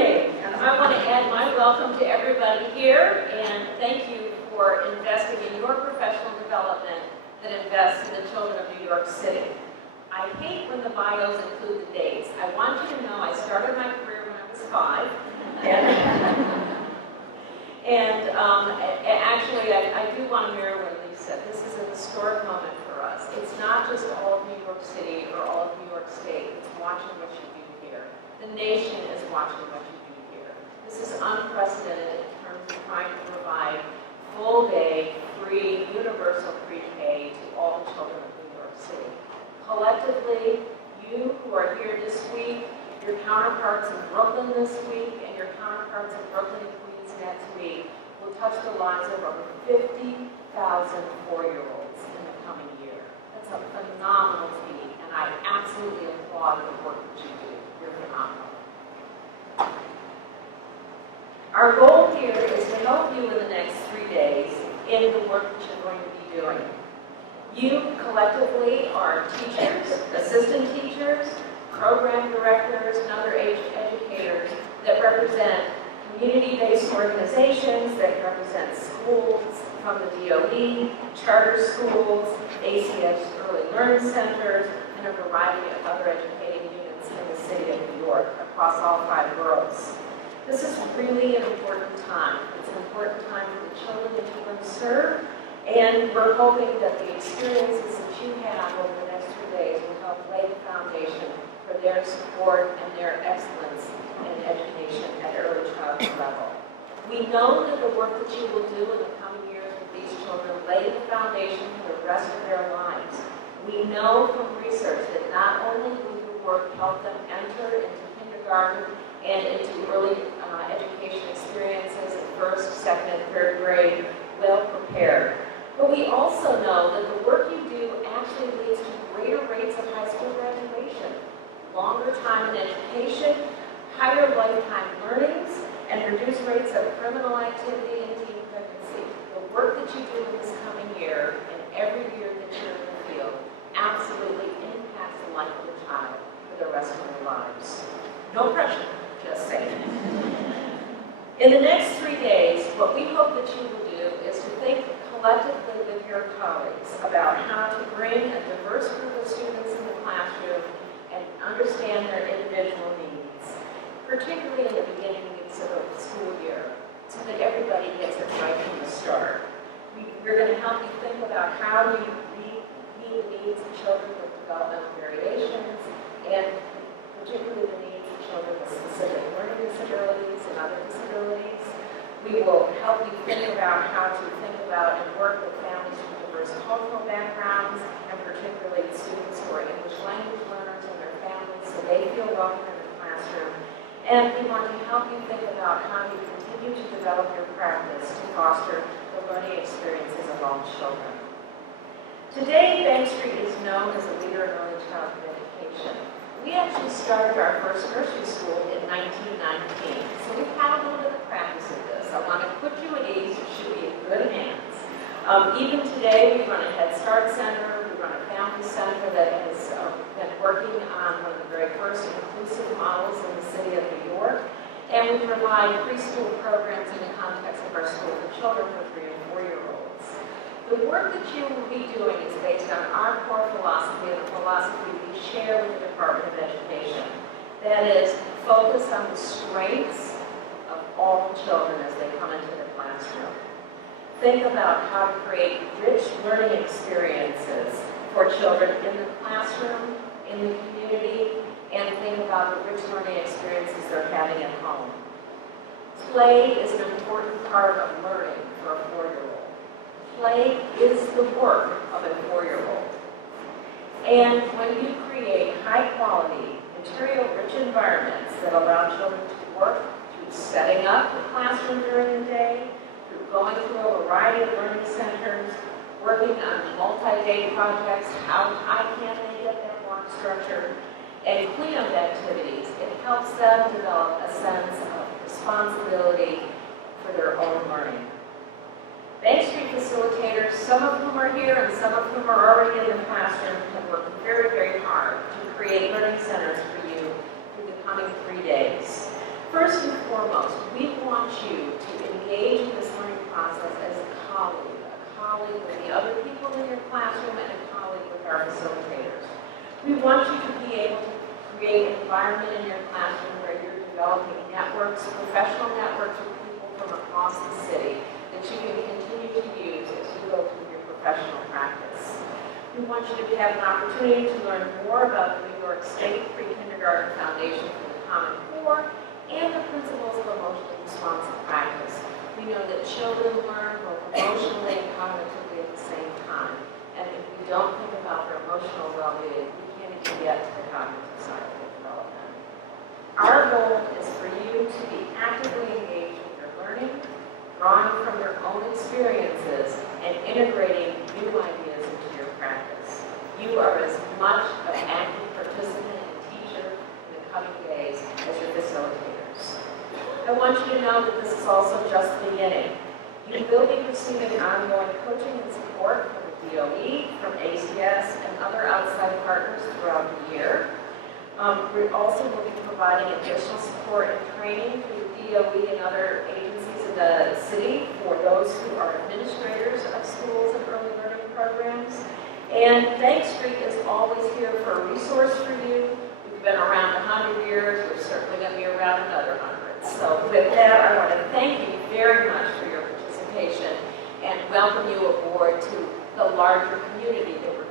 morning, and I want to add my welcome to everybody here, and thank you for investing in your professional development that invests in the children of New York City. I hate when the bios include the dates. I want you to know I started my career when I was 5, and actually I do want to mirror what Lee said. This is a historic moment for us. It's not just all of New York City or all of New York State. It's watching what you do here. The nation is watching what you do here. This is unprecedented in terms of trying to provide full-day, free, universal pre-K to all the children of New York City. Collectively, you who are here this week, your counterparts in Brooklyn this week, and your counterparts in Brooklyn and Queens next week will touch the lives of over 50,000 4-year-olds in the coming year. That's a phenomenal feat, and I absolutely applaud the work that you do. You're phenomenal. Our goal here is to help you in the next 3 days in the work that you're going to be doing. You collectively are teachers, assistant teachers, program directors, and other educators that represent community-based organizations, that represent schools from the DOE, charter schools, ACS early learning centers, and a variety of other educating units in the city of New York across all 5 boroughs. This is really an important time. It's an important time for the children that you're going to serve, and we're hoping that the experiences that you have over the next 2 days will help lay the foundation for their support and their excellence in education at early childhood level. We know that the work that you will do in the coming years with these children lay the foundation for the rest of their lives. We know from research that not only will your work help them enter into kindergarten and into early education experiences in 1st, 2nd, and 3rd grade well prepared, but we also know that the work you do actually leads to greater rates of high school graduation, longer time in education, higher lifetime learnings, and reduced rates of criminal activity and teen pregnancy. The work that you do in this coming year and every year that you're in the field absolutely impacts the life of the child for the rest of their lives. No pressure, just saying. In the next 3 days, what we hope that you will do is to think collectively with your colleagues about how to bring a diverse group of students in the classroom and understand their individual needs, particularly in the beginning weeks of the school year, so that everybody gets it right from the start. We're going to help you think about how you meet the needs of children with developmental variations, and particularly the needs of children with specific learning disabilities and other disabilities. We will help you think about how to think about and work with families from diverse cultural backgrounds, and particularly students who are English language learners and their families, so they feel welcome in the classroom. And we want to help you think about how you continue to develop your practice to foster the learning experiences of all children. Today, Bank Street is known as a leader in early childhood education. We actually started our first nursery school in 1919, so we've had a little bit of practice at this. I want to put you at ease. You should be in good hands. Even today, we run a Head Start Center. We run a Family Center that has been working on one of the very first inclusive models in the city of New York. And we provide preschool programs in the context of our school for children for 3 and 4-year-olds. The work that you will be doing is based on our core philosophy and the philosophy we share with the Department of Education. That is, focus on the strengths of all children as they come into the classroom. Think about how to create rich learning experiences for children in the classroom, in the community, and think about the rich learning experiences they're having at home. Play is an important part of learning for a 4-year-old. Play is the work of a 4-year-old. And when you create high-quality, material-rich environments that allow children to work through setting up the classroom during the day, through going through a variety of learning centers, working on multi-day projects, how can they get their work structured, and cleanup activities, it helps them develop a sense of responsibility for their own learning. Bank Street facilitators, some of whom are here and some of whom are already in the classroom, have worked very, very hard to create learning centers for you through the coming 3 days. First and foremost, we want you to engage in this learning process as a colleague with the other people in your classroom and a colleague with our facilitators. We want you to be able to create an environment in your classroom where you're developing networks, professional networks with people from across the city that you can continue to use as you go through your professional practice. We want you to have an opportunity to learn more about the New York State Pre-Kindergarten Foundation for the Common Core and the principles of emotionally responsive practice. We know that children learn both emotionally and cognitively at the same time. And if we don't think about their emotional well-being, we can't even get to the cognitive side of their development. Our goal is for you to be actively engaged with your learning, drawing from your own experiences, and integrating new ideas into your practice. You are as much an active participant and teacher in the coming days as your facilitators. I want you to know that this is also just the beginning. You will be receiving ongoing coaching and support from the DOE, from ACS, and other outside partners throughout the year. We also will be providing additional support and training through the DOE and other agencies in the city for those who are administrators of schools and early learning programs. And Bank Street is always here for a resource for you. We've been around 100 years. We're certainly going to be around another 100. So with that, I want to thank you very much for your participation and welcome you aboard to the larger community that we're